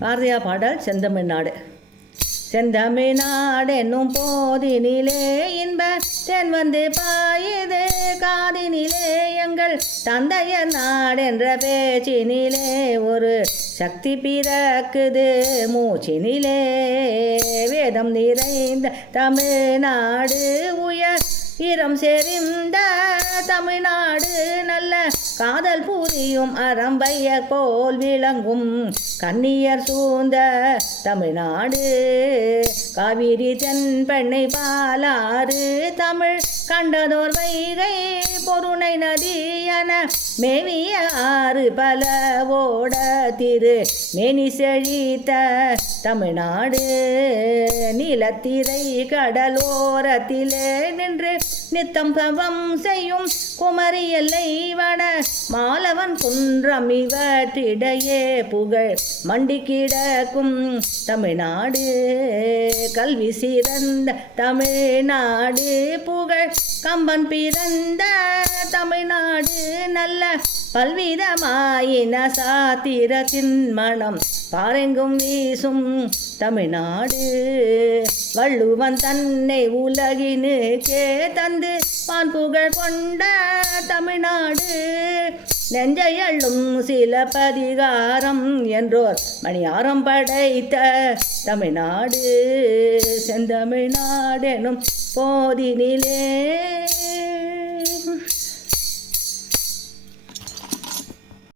பாரதியார் பாடல் செந்தமிழ்நாடு. செந்தமிழ்நாடு என்னும் போதினிலே இன்ப தென் வந்து பாயுது காதினிலே எங்கள் தந்தையர் நாடென்ற பேச்சினிலே ஒரு சக்தி பிறக்குது மூச்சினிலே. வேதம் நிறைந்த தமிழ்நாடு உயர் ஈரம் செறிந்த தமிழ்நாடு நல்ல காதல் புரியும் அறம்பைய போல் விளங்கும் கன்னியர் சூழ்ந்த தமிழ்நாடு. காவிரி தென்பெண்ணை பாலாறு தமிழ் கண்டதோர் வைகை பொருணை நதி என மேவிய ஆறு பல ஓட திரு மேனி செழித்த தமிழ்நாடு. நீலத்திரை கடலோரத்திலே நின்று நித்தம் தவம் செய்யும் குமரி எல்லை வட மாலவன் குன்றம் இவற்றிடையே புகழ் மண்டி கிடக்கும் தமிழ்நாடு. கல்வி சிறந்த தமிழ்நாடு புகழ் கம்பன் பிறந்த தமிழ்நாடு நல்ல பல்விதமாயின சாத்திரத்தின் மனம் பாரெங்கும் வீசும் தமிழ்நாடு. வள்ளுவன் தன்னை உலகினுக்கே தந்து பான் புகழ் கொண்ட தமிழ்நாடு. நெஞ்சையள்ளும் சிலப்பதிகாரம் என்றோர் மணியாரம் படைத்த தமிழ்நாடு. செந்தமிழ்நாடு எனும் போதினிலே